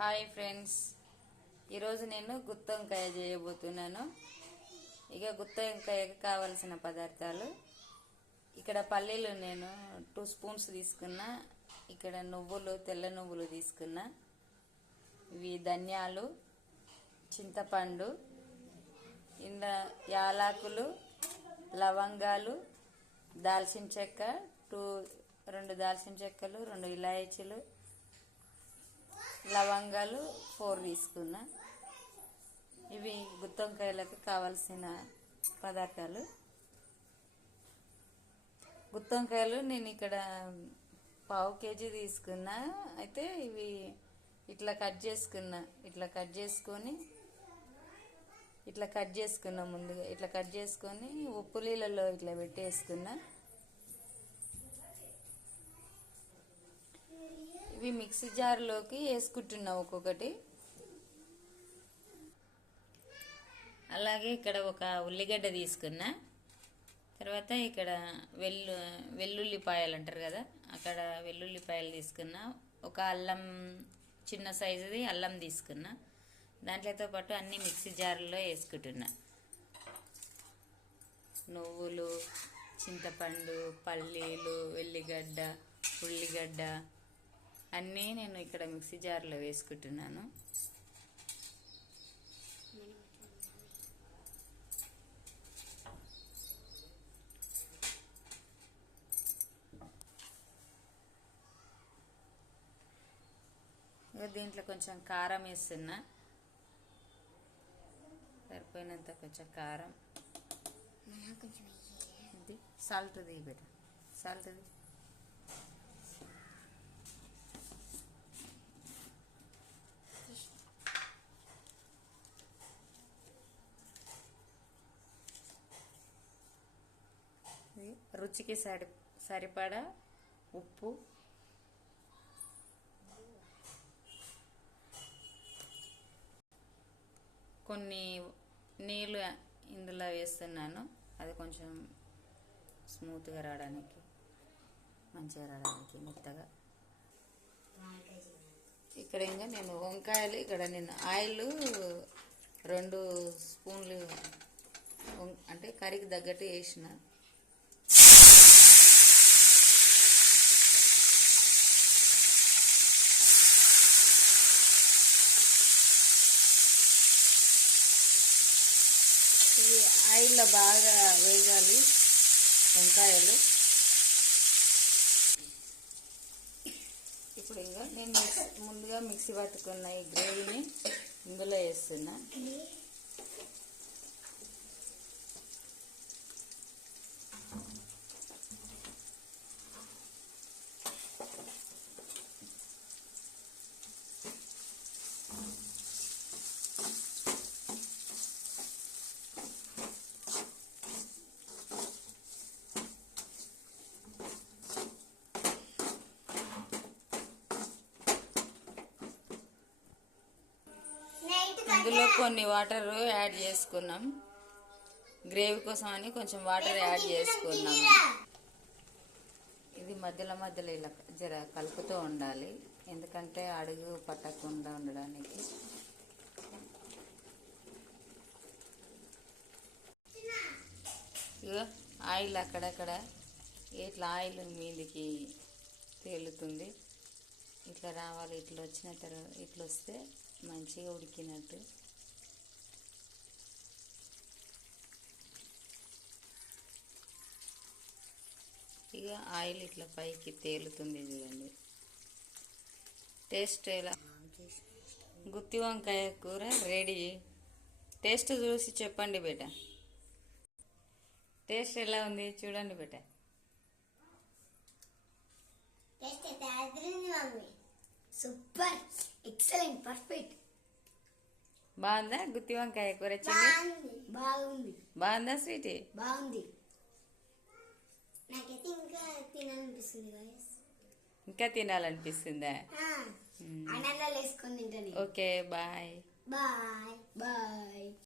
Hi friends. ఈరోజు నేను గుత్తి వంకాయ చేయబోతున్నాను. ఇక గుత్తి కావలసిన పదార్థాలు. ఇక్కడ పల్లీలు నేను టూ స్పూన్స్ తీసుకున్నా. ఇక్కడ నువ్వులు తెల్ల నువ్వులు తీసుకున్నా. ఇవి ధనియాలు చింతపండు ఇంద యాలకులు లవంగాలు దాల్చిన చెక్క టూ రెండు దాల్చిన చెక్కలు రెండు ఇలాయచీలు లవంగాలు ఫోర్ తీసుకున్నా. ఇవి గుత్తొంకాయలకు కావాల్సిన పదార్థాలు. గుత్తొంకాయలు నేను ఇక్కడ పావు కేజీ తీసుకున్నా. అయితే ఇవి ఇట్లా కట్ చేసుకున్నా. ఇట్లా కట్ చేసుకొని ఇట్లా కట్ చేసుకున్నా ముందుగా. ఇట్లా కట్ చేసుకొని ఉప్పు నీళ్ళలో ఇట్లా పెట్టేసుకున్నా. ఇవి మిక్సీ జార్లోకి వేసుకుంటున్నా ఒక్కొక్కటి. అలాగే ఇక్కడ ఒక ఉల్లిగడ్డ తీసుకున్నా. తర్వాత ఇక్కడ వెల్లు వెల్లుల్లిపాయలు అంటారు కదా అక్కడ వెల్లుల్లిపాయలు తీసుకున్నా. ఒక అల్లం చిన్న సైజుది అల్లం తీసుకున్నా. దాంట్లోతో పాటు అన్ని మిక్సీ జార్లో వేసుకుంటున్నా. నువ్వులు చింతపండు పల్లీలు వెల్లిగడ్డ ఉల్లిగడ్డ అన్నీ నేను ఇక్కడ మిక్సీ జార్లో వేసుకుంటున్నాను. ఇక దీంట్లో కొంచెం కారం వేస్తున్నా. సరిపోయినంత కొంచెం కారం. ఇది సాల్ట్ది బిడ్డ సాల్ట్ది రుచికి సరి సరిపడా ఉప్పు. కొన్ని నీళ్ళు ఇందులో వేస్తున్నాను. అది కొంచెం స్మూత్గా రావడానికి మంచిగా రావడానికి మెత్తగా. ఇక్కడ ఇంకా నేను వంకాయలు ఇక్కడ నేను ఆయిల్ రెండు స్పూన్లు వం- అంటే కర్రీకి తగ్గట్టు వేసిన ఇవి ఆయిల్లో బాగా వేగాలి వంకాయలు. ఇప్పుడు ఇంకా నేను ముందుగా మిక్సీ పట్టుకున్న ఈ గ్రేవీని ఇందులో వేస్తున్నా. అందులో కొన్ని వాటర్ యాడ్ చేసుకున్నాం. గ్రేవీ కోసం అని కొంచెం వాటర్ యాడ్ చేసుకున్నాం. ఇది మధ్యలో మధ్యలో ఇలా జర కలుపుతూ ఉండాలి. ఎందుకంటే అడుగు పట్టకుండా ఉండడానికి. ఆయిల్ అక్కడక్కడ ఇట్లా ఆయిల్ మీదికి తేలుతుంది. ఇట్లా రావాలి ఇట్లా వచ్చిన తర్వాత ఇట్లా వస్తే మంచిగా ఉడికినట్టు. ఇక ఆయిల్ ఇట్లా పైకి తేలుతుంది చూడండి. టేస్ట్ ఎలా? గుత్తి వంకాయ కూర రెడీ. టేస్ట్ చూసి చెప్పండి బేట. టేస్ట్ ఎలా ఉంది చూడండి బేట. సూపర్. ఎక్సలెంట్ పర్ఫెక్ట్ బాగుందా? గుత్తి వంకాయ కూర బాగుంది బాగుంది. బాగుందా స్వీటీ? బాగుంది. నాకైతే ఇంకా తినాలనిపిస్తుంది. ఇంకా తినాలనిపిస్తుందా? అన్నంలో వేసుకొని తింటాను ఓకే బాయ్. Bye bye.